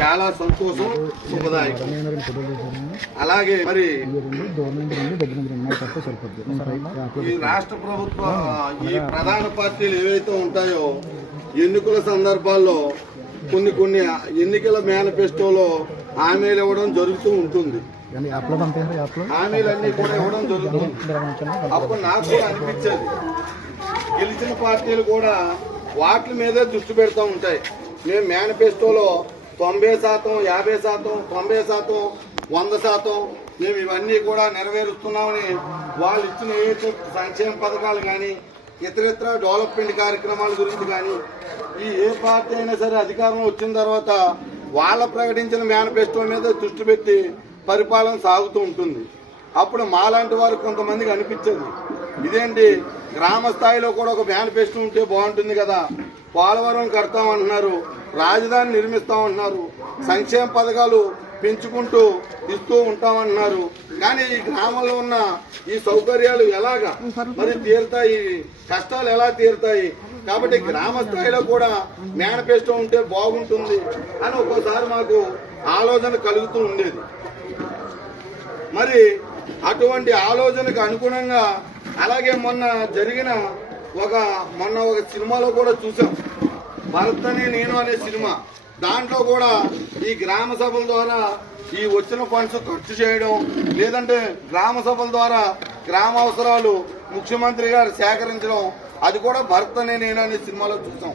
చాలా సంతోషం, శుభదాయకం. అలాగే మరి ఈ రాష్ట్ర ప్రభుత్వ ఈ ప్రధాన పార్టీలు ఏవైతే ఉంటాయో ఎన్నికల సందర్భాల్లో కొన్ని ఎన్నికల మేనిఫెస్టోలో హామీలు ఇవ్వడం జరుగుతూ ఉంటుంది. హామీలన్నీ కూడా ఇవ్వడం జరుగుతుంది. అప్పుడు నాకు కూడా అనిపించేది, గెలిచిన పార్టీలు కూడా వాటి మీదే దృష్టి పెడతా ఉంటాయి. మేము మేనిఫెస్టోలో 90%, 50%, 90%, 100% మేము ఇవన్నీ కూడా నెరవేరుస్తున్నామని వాళ్ళు ఇచ్చిన ఏ సంక్షేమ పథకాలు కానీ ఇతరితర డెవలప్మెంట్ కార్యక్రమాల గురించి కానీ ఏ పార్టీ అయినా సరే అధికారంలో వచ్చిన తర్వాత వాళ్ళ ప్రకటించిన మేనిఫెస్టో మీద దృష్టి పెట్టి పరిపాలన సాగుతూ ఉంటుంది. అప్పుడు మాలాంటి వారు కొంతమందికి అనిపించేది, ఇదేంటి గ్రామ స్థాయిలో కూడా ఒక మేనిఫెస్టో ఉంటే బాగుంటుంది కదా, పోలవరం కడతామంటున్నారు, రాజధాని నిర్మిస్తామంటున్నారు, సంక్షేమ పథకాలు పెంచుకుంటూ ఇస్తూ ఉంటామంటున్నారు. కానీ ఈ గ్రామంలో ఉన్న ఈ సౌకర్యాలు ఎలాగా మరి తీరుతాయి, కష్టాలు ఎలా తీరుతాయి? కాబట్టి గ్రామ స్థాయిలో కూడా మేనిఫెస్టో ఉంటే బాగుంటుంది అని ఒక్కోసారి మాకు ఆలోచన కలుగుతూ ఉండేది. మరి అటువంటి ఆలోచనకు అనుగుణంగా అలాగే మొన్న ఒక సినిమాలో కూడా చూసాం, భరత్ అనే నేను అనే సినిమా. దాంట్లో కూడా ఈ గ్రామ సభల ద్వారా ఈ వచ్చిన ఫండ్స్ ఖర్చు చేయడం, లేదంటే గ్రామ సభల ద్వారా గ్రామ అవసరాలు ముఖ్యమంత్రి గారు సేకరించడం, అది కూడా భరత్ అనే నేను అనే సినిమాలో చూసాం.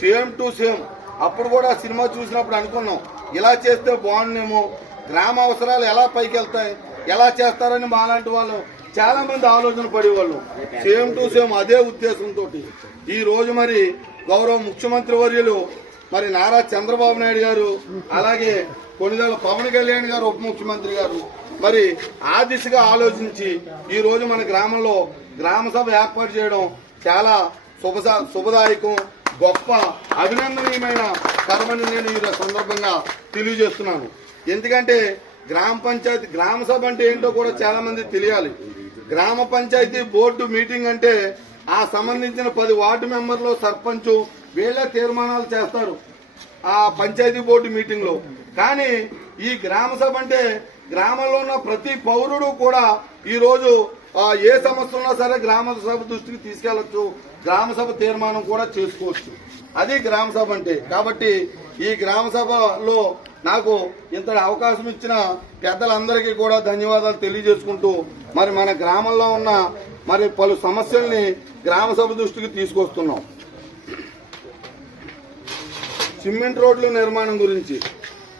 Same to same. అప్పుడు కూడా సినిమా చూసినప్పుడు అనుకున్నాం, ఇలా చేస్తే బాగుండేమో, గ్రామ అవసరాలు ఎలా పైకి వెళ్తాయి, ఎలా చేస్తారని మాలాంటి వాళ్ళు చాలా మంది ఆలోచన పడేవాళ్ళు. సేమ్ టు సేమ్ అదే ఉద్దేశంతో ఈ రోజు మరి గౌరవ ముఖ్యమంత్రి వర్యులు మరి నారా చంద్రబాబు నాయుడు గారు, అలాగే కొన్నిదేళ్ల పవన్ కళ్యాణ్ గారు ఉప ముఖ్యమంత్రి గారు మరి ఆ దిశగా ఆలోచించి ఈ రోజు మన గ్రామంలో గ్రామ సభ ఏర్పాటు చేయడం చాలా శుభదాయకం, గొప్ప అభినందనీయమైన కర్మని నేను ఈ సందర్భంగా తెలియజేస్తున్నాను. ఎందుకంటే గ్రామ సభ అంటే ఏంటో కూడా చాలా మంది తెలియాలి. గ్రామ పంచాయతీ బోర్డు మీటింగ్ అంటే ఆ సంబంధించిన 10 వార్డు మెంబర్లు, సర్పంచ్ వీళ్ళే తీర్మానాలు చేస్తారు ఆ పంచాయతీ బోర్డు మీటింగ్ లో. కానీ ఈ గ్రామ సభ అంటే గ్రామంలో ఉన్న ప్రతి పౌరుడు కూడా ఈ రోజు ఏ సమస్య ఉన్నా సరే గ్రామ సభ దృష్టికి తీసుకెళ్లొచ్చు, గ్రామ సభ తీర్మానం కూడా చేసుకోవచ్చు. అది గ్రామ సభ అంటే. కాబట్టి ఈ గ్రామ సభలో నాకు ఇంతటి అవకాశం ఇచ్చిన పెద్దలందరికీ కూడా ధన్యవాదాలు తెలియజేసుకుంటూ మరి మన గ్రామంలో ఉన్న మరి పలు సమస్యల్ని గ్రామ సభ దృష్టికి తీసుకొస్తున్నాం. సిమెంట్ రోడ్ల నిర్మాణం గురించి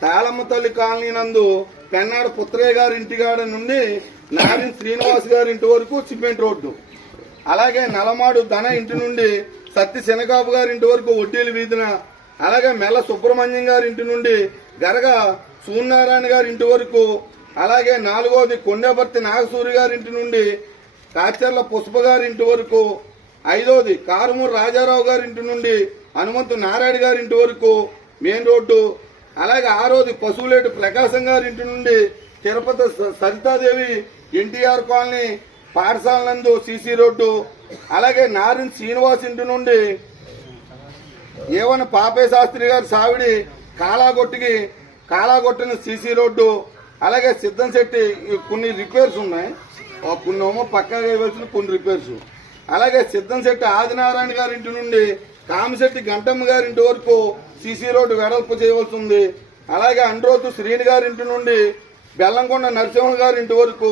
తాళమ్మ తల్లి కాలనీ నందు పెన్నాడు పుత్రయ్య గారి ఇంటిగాడ నుండి నారిన్ శ్రీనివాస్ గారి ఇంటి వరకు సిమెంట్ రోడ్డు, అలాగే నలమాడు ధన ఇంటి నుండి సత్తి శనగాబు గారి ఇంటి వరకు వడ్డీలు వీధిన, అలాగే మెల్ల సుబ్రహ్మణ్యం గారి ఇంటి నుండి గరగ సూర్యనారాయణ గారి ఇంటి వరకు, అలాగే 4వది కొండపర్తి నాగసూరి గారి ఇంటి నుండి కాచర్ల పుష్ప గారి ఇంటి వరకు, 5వది కారుమూరు రాజారావు గారి ఇంటి నుండి హనుమంతు నారాయణ గారి ఇంటి వరకు మెయిన్ రోడ్డు, అలాగే 6వది పశువులేటి ప్రకాశం గారి ఇంటి నుండి తిరుపతి సరితాదేవి ఎన్టీఆర్ కాలనీ పాఠశాల నందు సీసీ రోడ్డు, అలాగే నారిన్ శ్రీనివాస్ ఇంటి నుండి ఏవన పాపే శాస్త్రి గారి సావిడి కాలాగొట్టిన సీసీ రోడ్డు, అలాగే సిద్ధంశెట్టి కొన్ని రిపేర్స్ ఉన్నాయి, కొన్నేమో పక్కాగా ఇవ్వాల్సిన కొన్ని రిపేర్స్, అలాగే సిద్ధంశెట్టి ఆదినారాయణ గారి ఇంటి నుండి కామిశెట్టి గంటమ్మ గారి ఇంటి వరకు సీసీ రోడ్డు వెడల్పు చేయవలసి ఉంది. అలాగే అండ్రోతు శ్రీని గారి ఇంటి నుండి బెల్లంకొండ నరసింహ గారి ఇంటి వరకు,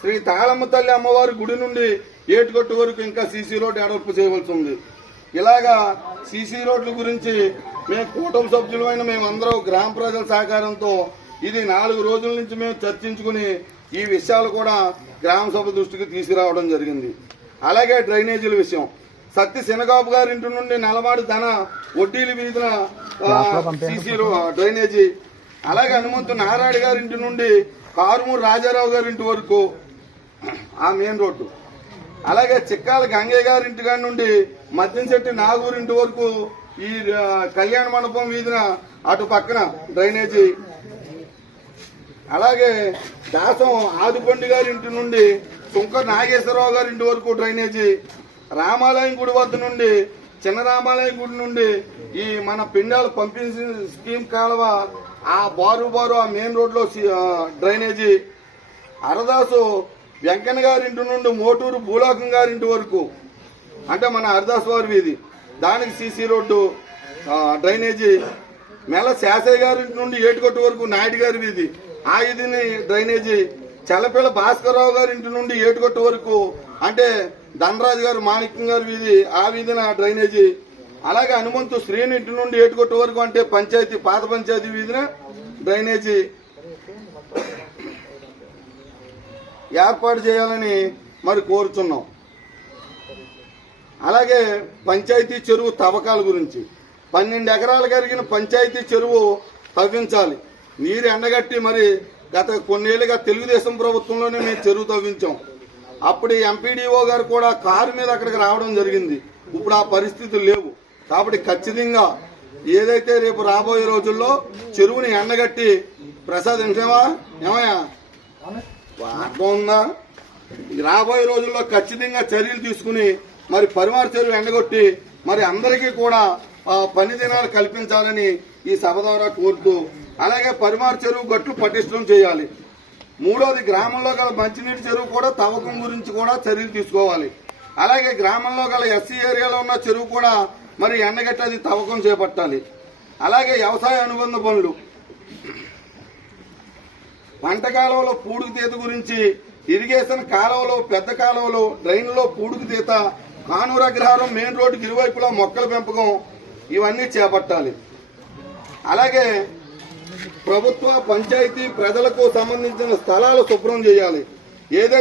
శ్రీ తాళమ్మ తల్లి అమ్మవారి గుడి నుండి ఏటుగట్టు వరకు ఇంకా సీసీ రోడ్డు వెడల్పు చేయవలసి ఉంది. ఇలాగా సీసీ రోడ్ల గురించి మేము కూటమి సభ్యులమైన మేమందరం గ్రామ ప్రజల సహకారంతో ఇది 4 రోజుల నుంచి మేము చర్చించుకుని ఈ విషయాలు కూడా గ్రామ సభ దృష్టికి తీసుకురావడం జరిగింది. అలాగే డ్రైనేజీల విషయం, సత్తి శనగాబు గారి ఇంటి నుండి నలమాడు ధన వడ్డీలు వీధిన సీసీ డ్రైనేజీ, అలాగే హనుమంతు నారాయణ గారి ఇంటి నుండి కారుమూరు రాజారావు గారి ఇంటి వరకు ఆ మెయిన్ రోడ్డు, అలాగే చిక్కాల గంగయ్య గారి ఇంటి కాడి నుండి మద్యంశెట్టి నాగూరు ఇంటి వరకు ఈ కళ్యాణ మండపం వీధిన అటు పక్కన డ్రైనేజీ, అలాగే దాసం ఆదిపండి గారి ఇంటి నుండి సుంక నాగేశ్వరరావు గారి ఇంటి వరకు డ్రైనేజీ, రామాలయం గుడి వద్ద నుండి చిన్న రామాలయ గుడి నుండి ఈ మన పిండాలు పంపింగ్ స్కీమ్ కాలువ ఆ బారు ఆ మెయిన్ రోడ్ లో డ్రైనేజీ హరదాసు వెంకన్న గారింటి నుండి మోటూరు భూలోకం గారింటి వరకు అంటే మన హరదాసు వారి వీధి దానికి సీసీ రోడ్డు డ్రైనేజీ మెల్ల శాసయ్య గారింటి నుండి ఏటుకొట్టు వరకు నాయుడు గారి వీధి ఆ వీధిని డ్రైనేజీ చల్లపిల్ల భాస్కర్రావు గారింటి నుండి ఏటుకొట్టు వరకు అంటే ధనరాజు గారు మాణిక్యం గారి వీధి ఆ వీధిన డ్రైనేజీ అలాగే హనుమంతు శ్రీని ఇంటి నుండి ఏటుకొట్టు వరకు అంటే పంచాయతీ పాత పంచాయతీ వీధిన డ్రైనేజీ ఏర్పాటు చేయాలని మరి కోరుచున్నాం. అలాగే పంచాయతీ చెరువు తవ్వకాల గురించి 12 ఎకరాలు కలిగిన పంచాయతీ చెరువు తవ్వించాలి. నీరు ఎండగట్టి మరి గత కొన్నేళ్లుగా తెలుగుదేశం ప్రభుత్వంలోనే మేము చెరువు తవ్వించాం. అప్పుడు ఎంపీడీఓ గారు కూడా కారు మీద అక్కడికి రావడం జరిగింది. ఇప్పుడు ఆ పరిస్థితులు లేవు. కాబట్టి ఖచ్చితంగా ఏదైతే రేపు రాబోయే రోజుల్లో చెరువుని ఎండగట్టి ప్రసాదించావా ఏమయ్యా అర్థం ఉందా? రాబోయే రోజుల్లో ఖచ్చితంగా చర్యలు తీసుకుని మరి పరిమార్ చెరువు ఎండగొట్టి మరి అందరికీ కూడా పని దినాలు కల్పించాలని ఈ సభ ద్వారా కోరుతూ అలాగే పరిమార్ చెరువు గట్లు పటిష్టం చేయాలి. మూడోది గ్రామంలో గల మంచినీటి చెరువు కూడా తవ్వకం గురించి కూడా చర్యలు తీసుకోవాలి. అలాగే గ్రామంలో గల ఎస్సీ ఏరియాలో ఉన్న చెరువు కూడా మరి ఎండగట్టి అది తవ్వకం చేపట్టాలి. అలాగే వ్యవసాయ అనుబంధ పనులు పంట కాలువలో పూడుకు తీత గురించి ఇరిగేషన్ కాలువలో పెద్ద కాలువలో డ్రైన్లో పూడుకు తీత కానూరు అగ్రహారం మెయిన్ రోడ్డుకి ఇరువైపులా మొక్కల పెంపకం ఇవన్నీ చేపట్టాలి. అలాగే ప్రభుత్వ పంచాయతీ ప్రజలకు సంబంధించిన స్థలాలు శుభ్రం చేయాలి. ఏదైతే